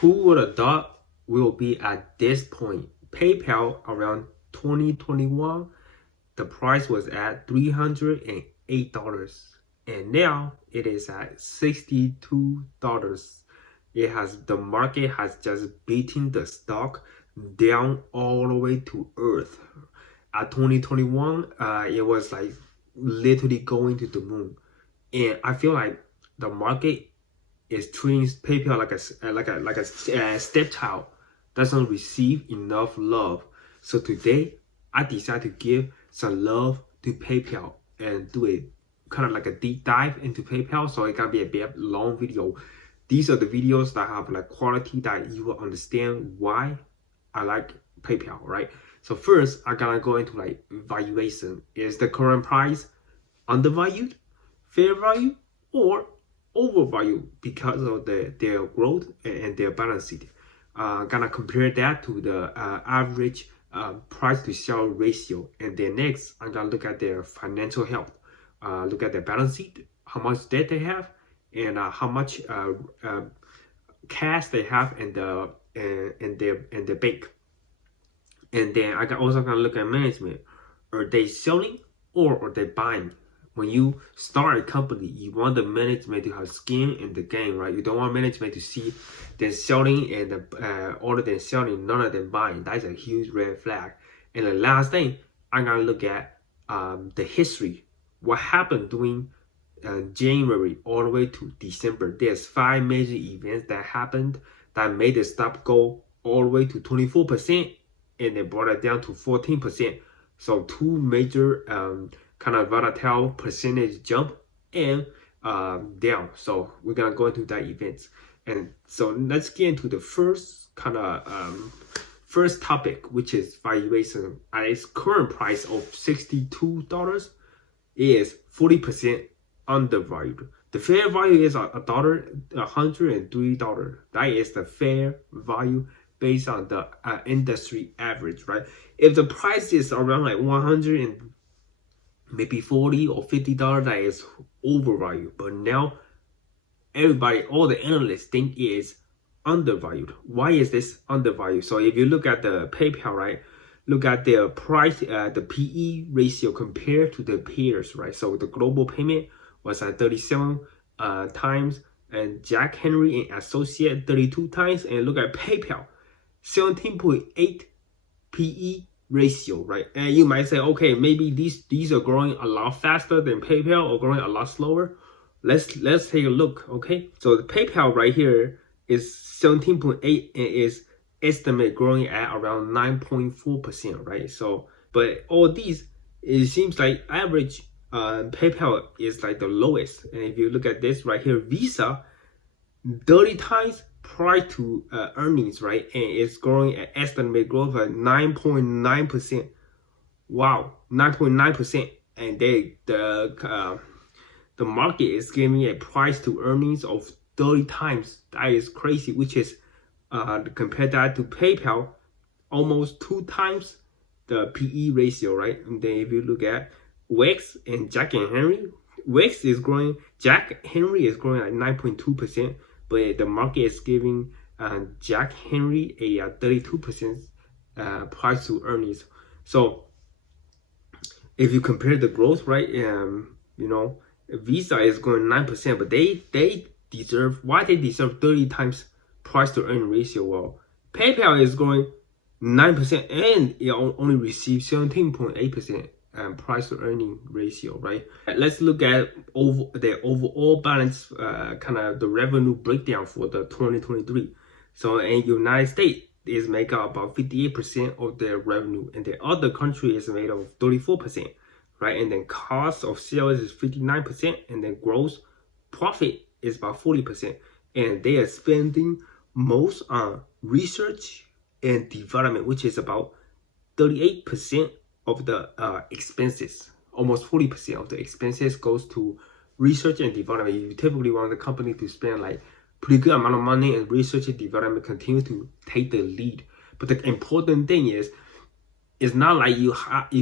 Who would have thought we will be at this point? PayPal around 2021, the price was at $308, and now it is at $62. The market has just beaten the stock down all the way to earth. At 2021, it was like literally going to the moon, and I feel like the market is treating PayPal like a stepchild doesn't receive enough love. So today, I decided to give some love to PayPal and do a kind of like a deep dive into PayPal. So it can be a bit long video. These are the videos that have like quality that you will understand why I like PayPal, right? So first, I gotta go into like valuation. Is the current price undervalued, fair value, or overvalued because of their growth and their balance sheet? Gonna compare that to the average price to sales ratio, and then next I'm gonna look at their financial health, look at their balance sheet, how much debt they have, and how much cash they have in their bank. And then I also gonna look at management. Are they selling or are they buying? When you start a company, you want the management to have skin in the game, right? You don't want management to see them selling and all of them selling, none of them buying. That's a huge red flag. And the last thing, I'm gonna look at the history. What happened during January all the way to December? There's 5 major events that happened that made the stock go all the way to 24%, and they brought it down to 14%. So 2 major kind of volatile percentage jump and down. So we're gonna go into that events. And so let's get into the first kind of first topic, which is valuation. At its current price of $62 is 40% undervalued. The fair value is $103. That is the fair value based on the industry average, right? If the price is around like 100 and maybe $40 or $50, that is overvalued. But now everybody, all the analysts think it is undervalued. Why is this undervalued? So if you look at the PayPal, right, look at their price, the PE ratio compared to the peers, right? So the global payment was at 37 times, and Jack Henry and Associate 32 times, and look at PayPal, 17.8 PE ratio, right? And you might say, okay, maybe these are growing a lot faster than PayPal or growing a lot slower. Let's take a look, okay? So the PayPal right here is 17.8 and is estimate growing at around 9.4%, right? So, but all these, it seems like average PayPal is like the lowest. And if you look at this right here, Visa, 30 times price to earnings, right? And it's growing at estimate growth at 9.9%. Wow, 9.9%. And the market is giving a price to earnings of 30 times. That is crazy, which is compare that to PayPal, almost 2 times the PE ratio, right? And then if you look at WEX and Jack and Henry, WEX is growing, Jack Henry is growing at 9.2%, but the market is giving Jack Henry a 32% price to earnings. So if you compare the growth, right, you know, Visa is going 9%, but they deserve, why they deserve 30 times price to earning ratio? Well, PayPal is growing 9% and it only receives 17.8% price to earning ratio, right? Let's look at the overall balance, kind of the revenue breakdown for the 2023. So in United States is make up about 58% of their revenue, and the other country is made of 34%, right? And then cost of sales is 59%, and then gross profit is about 40%. And they are spending most on research and development, which is about 38% of the expenses. Almost 40% of the expenses goes to research and development. You typically want the company to spend like pretty good amount of money, and research and development continue to take the lead. But the important thing is, it's not like you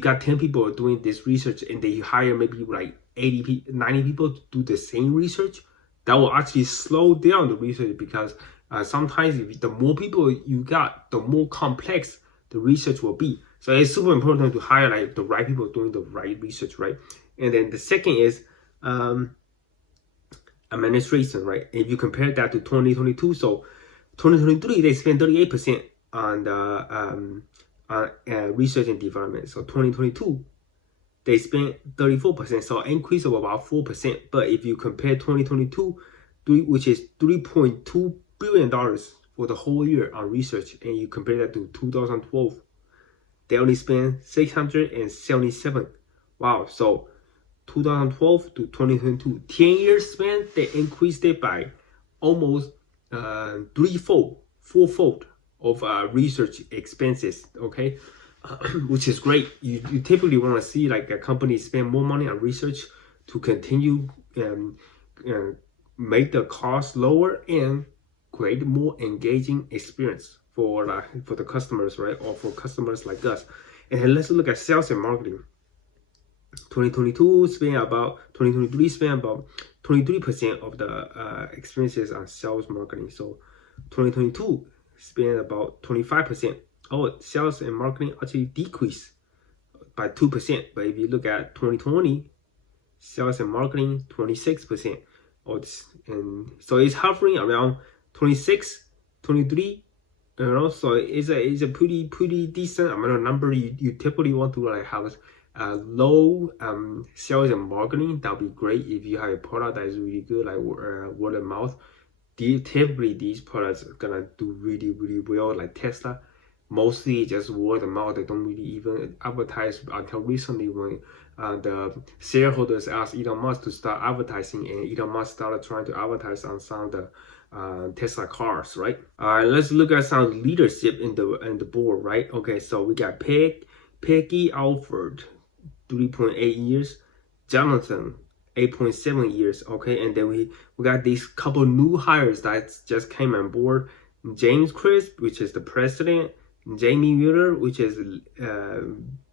got 10 people doing this research and then you hire maybe like 80 people, 90 people to do the same research. That will actually slow down the research, because Sometimes if the more people you got, the more complex the research will be. So it's super important to hire like the right people doing the right research, right? And then the second is administration, right? If you compare that to 2022, so 2023 they spent 38% on the research and development. So 2022 they spent 34%, so an increase of about 4%. But if you compare 2022, which is $3.2 billion for the whole year on research, and you compare that to 2012, they only spent 677. Wow, so 2012 to 2022, 10 years span, they increased it by almost threefold, fourfold of research expenses, okay? Which is great. You typically want to see like a company spend more money on research to continue make the cost lower and create more engaging experience for the customers, right? Or for customers like us. And let's look at sales and marketing. 2023 spent about 23% of the expenses on sales marketing. So 2022 spent about 25%. Oh, sales and marketing actually decreased by 2%. But if you look at 2020, sales and marketing 26%. And so it's hovering around 26, 23. You know, so it's a pretty decent amount of number. You typically want to like have low sales and marketing. That'll be great if you have a product that is really good, like word of mouth. Typically these products are gonna do really well, like Tesla. Mostly just word of mouth. They don't really even advertise until recently when the shareholders asked Elon Musk to start advertising, and Elon Musk started trying to advertise on some of the Tesla cars, right? All right, let's look at some leadership in the board, right? Okay, so we got Peggy Alford, 3.8 years, Jonathan, 8.7 years, okay, and then we got these couple new hires that just came on board. James Crisp, which is the president, Jamie Mueller, which is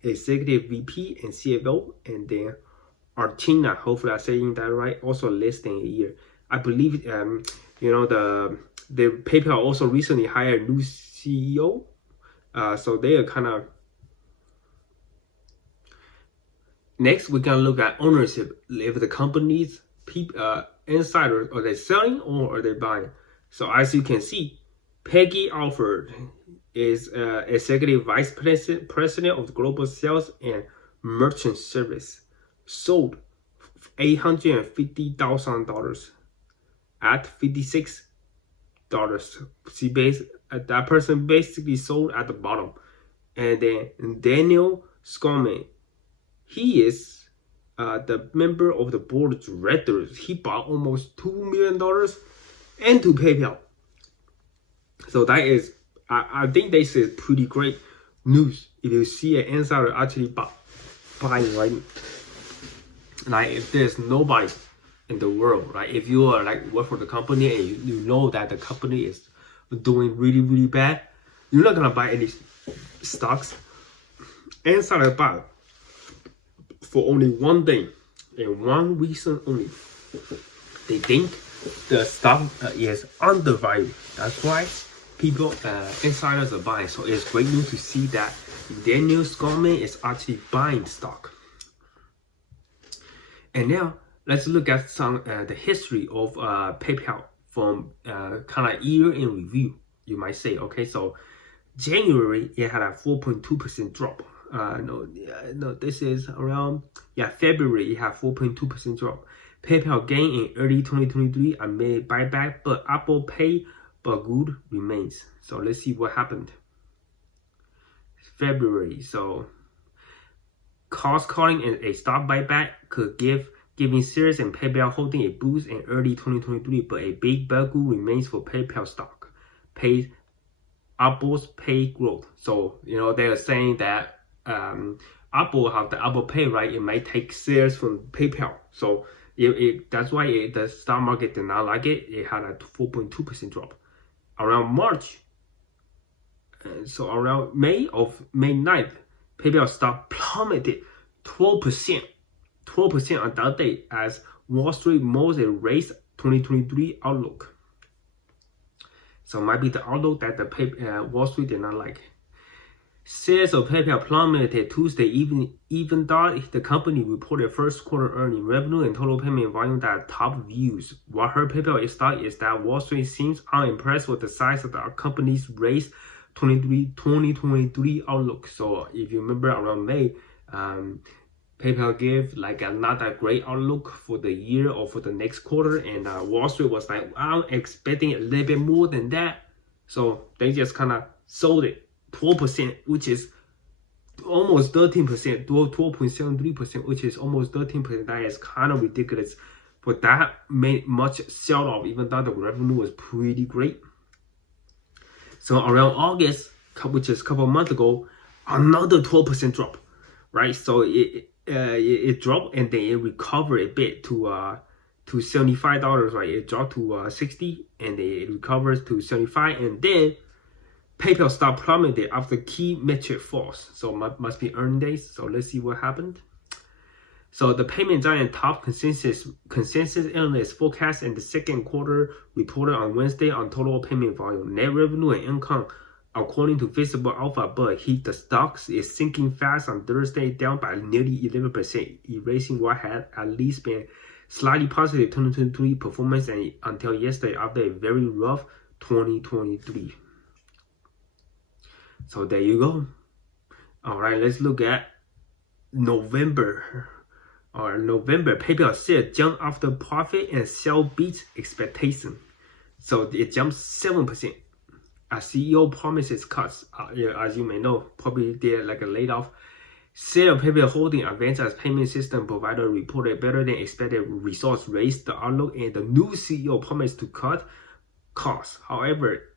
executive VP and CFO, and then Artina, hopefully I'm saying that right, also less than a year. I believe you know, the PayPal also recently hired a new CEO, so they are kind of. Next, we're gonna look at ownership. If the company's insiders, are they selling or are they buying? So as you can see, Peggy Alford is executive vice president of global sales and merchant service. Sold $850,000 at $56. That person basically sold at the bottom. And then Daniel Skolman, he is the member of the board of directors. He bought almost $2 million into PayPal. So that is, I think this is pretty great news. If you see an insider actually buying, right? Like if there's nobody in the world, right? If you are like work for the company and you know that the company is doing really bad, you're not gonna buy any stocks. Insider buy for only one thing and one reason only. They think the stock is undervalued. That's why people, insiders are buying. So it's great news to see that Daniel Skolman is actually buying stock. And now let's look at some the history of PayPal from kind of year in review, you might say. Okay, so January it had a 4.2% drop. No, this is around February it had 4.2% drop. PayPal gained in early 2023 amid buyback, but Apple Pay but good remains. So let's see what happened. February, so cost cutting and a stock buyback could giving Sears and PayPal holding a boost in early 2023, but a big bell remains for PayPal stock. Apple's Pay growth. So you know they are saying that Apple have the Apple Pay, right? It might take shares from PayPal. So that's why the stock market did not like it. It had a 4.2% drop. Around March, so around May 9th, PayPal stock plummeted 12% on that day as Wall Street mostly raised 2023 outlook. So it might be the outlook that the Wall Street did not like. Sales of PayPal plummeted Tuesday, even though the company reported first quarter earning revenue and total payment volume that top views. What hurt PayPal stock is that Wall Street seems unimpressed with the size of the company's raised 2023 outlook. So if you remember around May, PayPal gave like a not that great outlook for the year or for the next quarter, and Wall Street was like, I'm expecting a little bit more than that. So they just kind of sold it 12%, which is almost 13%, 12.73%, which is almost 13%. That is kind of ridiculous. But that made much sell off, even though the revenue was pretty great. So around August, which is a couple of months ago, another 12% drop, right? So it dropped and then it recovered a bit to $75, right? It dropped to 60 and then it recovers to 75, and then PayPal stock plummeted after key metric falls. So must be earning days. So let's see what happened. So the payment giant top consensus analysts forecast in the second quarter reported on Wednesday on total payment volume, net revenue, and income. According to Visible Alpha, but the stocks is sinking fast on Thursday, down by nearly 11%, erasing what had at least been slightly positive 2023 performance until yesterday after a very rough 2023. So there you go. All right, let's look at November. November, PayPal said jump after profit and sale beats expectation. So it jumped 7%. As CEO promises cuts, as you may know, probably did like a layoff. Sale of PayPal Holding advanced as payment system provider reported better than expected results, raised the outlook, and the new CEO promised to cut costs. However,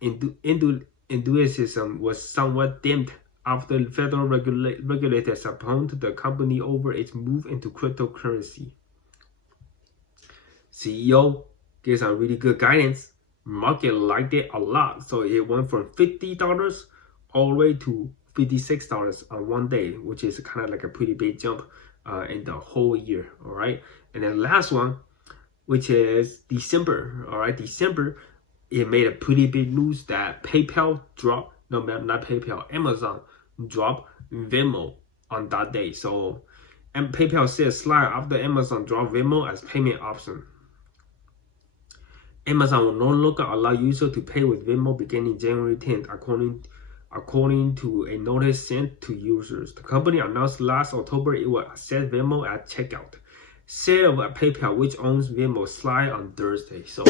enthusiasm was somewhat dimmed after federal regulators opposed the company over its move into cryptocurrency. CEO gave some really good guidance. Market liked it a lot, so it went from $50 all the way to $56 on one day, which is kind of like a pretty big jump in the whole year. All right, and then last one, which is December. All right, December, it made a pretty big news that PayPal dropped. No, not PayPal. Amazon dropped Venmo on that day. So, and PayPal said slide after Amazon dropped Venmo as payment option. Amazon will no longer allow users to pay with Venmo beginning January 10th, according to a notice sent to users. The company announced last October it would accept Venmo at checkout. Sale of PayPal, which owns Venmo, slide on Thursday. So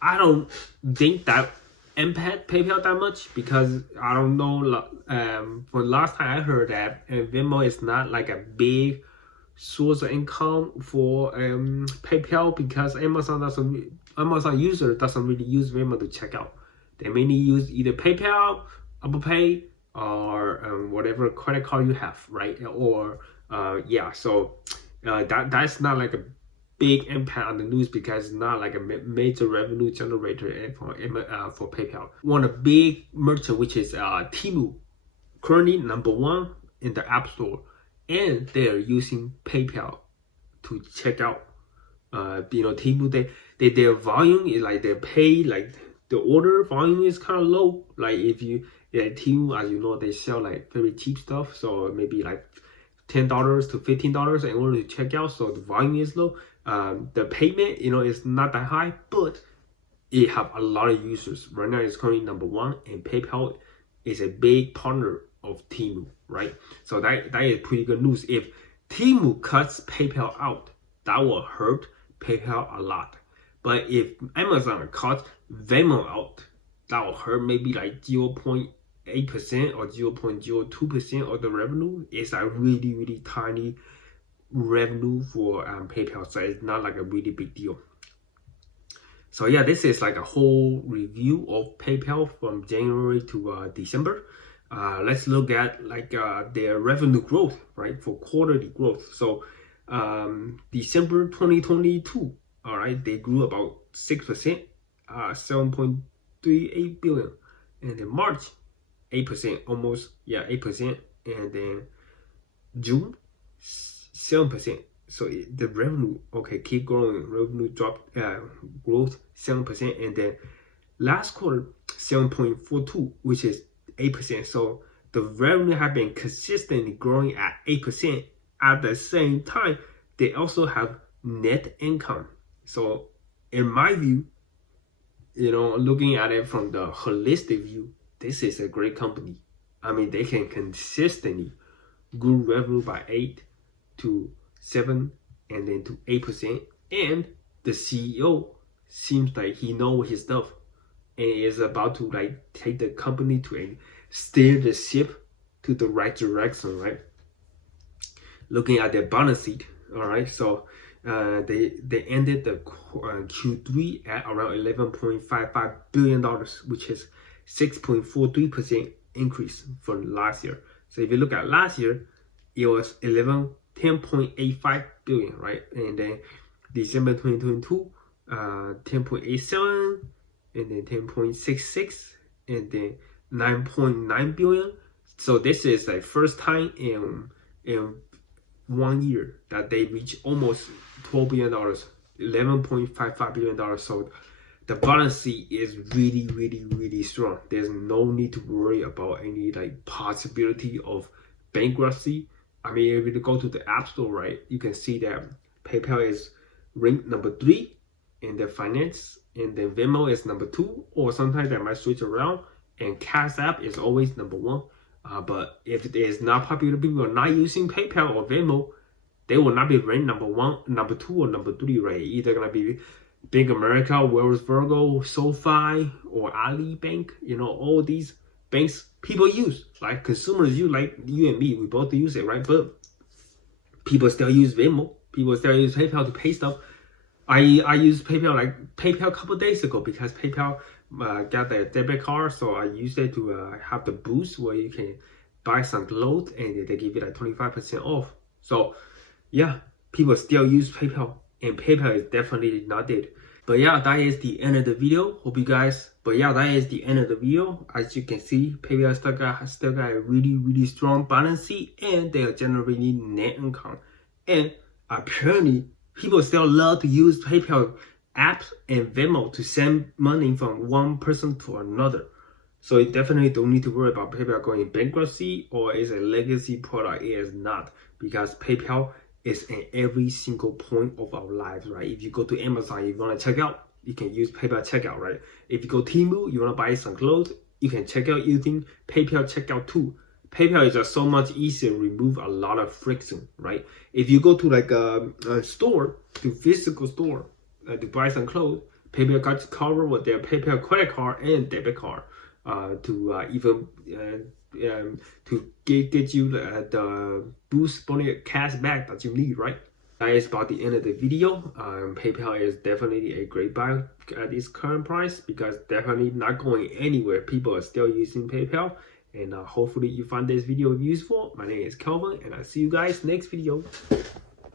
I don't think that impact PayPal that much, because I don't know. For last time I heard that Venmo is not like a big source of income for PayPal, because Amazon user doesn't really use Venmo to check out. They mainly use either PayPal, Apple Pay, or whatever credit card you have, right? Or so that's not like a big impact on the news, because it's not like a major revenue generator for PayPal. One of the big merchant, which is Temu, currently #1 in the App Store, and they are using PayPal to check out. Temu, their volume is like, they pay, like the order volume is kind of low. Like if you Temu, as you know, they sell like very cheap stuff, so maybe like $10 to $15 in order to check out. So the volume is low. The payment, is not that high, but it have a lot of users. Right now, it's currently #1, and PayPal is a big partner of Temu, right? So that is pretty good news. If Temu cuts PayPal out, that will hurt PayPal a lot. But if Amazon cuts Venmo out, that will hurt maybe like 0.8% or 0.02% of the revenue. It's a really, really tiny revenue for PayPal, so it's not like a really big deal. So yeah, this is like a whole review of PayPal from January to December. Let's look at like their revenue growth, right, for quarterly growth. So December 2022, all right, they grew about 6%, 7.38 billion, and then March 8%, almost 8%, and then June 7%. So the revenue, keep growing. Revenue dropped, growth 7%, and then Last quarter, 7.42, which is 8%. So the revenue have been consistently growing at 8%. At the same time, they also have net income. So in my view, looking at it from the holistic view, this is a great company. I mean, they can consistently grow revenue by 8 to 7 and then to 8%. And the CEO seems like he knows his stuff and is about to like take the company to and steer the ship to the right direction, right? Looking at their balance sheet, all right, so they ended the Q3 at around $11.55 billion, which is 6.43% increase from last year. So if you look at last year, it was 10.85 billion, right? And then December 2022, 10.87, and then 10.66, and then 9.9 billion. So this is like first time in 1 year that they reach almost $12 billion, $11.55 billion. So the balance sheet is really, really, really strong. There's no need to worry about any like possibility of bankruptcy. I mean, if you go to the App Store, right, you can see that PayPal is ranked number 3 in the finance, and then Venmo is number 2, or sometimes they might switch around, and Cash App is always number 1. But if it is not popular, people are not using PayPal or Venmo, they will not be ranked number 1, number 2, or number 3, right? Either gonna be Bank America, Wells Fargo, SoFi, or Ali Bank. All these banks people use, like consumers use, like you and me, we both use it, right? But people still use Venmo. People still use PayPal to pay stuff. I used PayPal a couple days ago because PayPal got the debit card, so I used it to have the boost where you can buy some clothes and they give you like 25% off. So yeah, people still use PayPal, and PayPal is definitely not dead. But yeah, that is the end of the video. That is the end of the video. As you can see, PayPal still got a really, really strong balance sheet, and they are generating net income. And apparently, people still love to use PayPal apps and Venmo to send money from one person to another. So you definitely don't need to worry about PayPal going bankruptcy or is a legacy product. It is not, because PayPal is in every single point of our lives, right? If you go to Amazon, you want to check out, you can use PayPal checkout, right? If you go Temu, you want to buy some clothes, you can check out using PayPal checkout too. PayPal is just so much easier to remove a lot of friction, right? If you go to like a store, to physical store, to buy some clothes, PayPal got you covered with their PayPal credit card and debit card to get you the boost bonus cash back that you need, right? That is about the end of the video. PayPal is definitely a great buy at its current price because definitely not going anywhere. People are still using PayPal, and hopefully you find this video useful. My name is Kelvin, and I'll see you guys next video.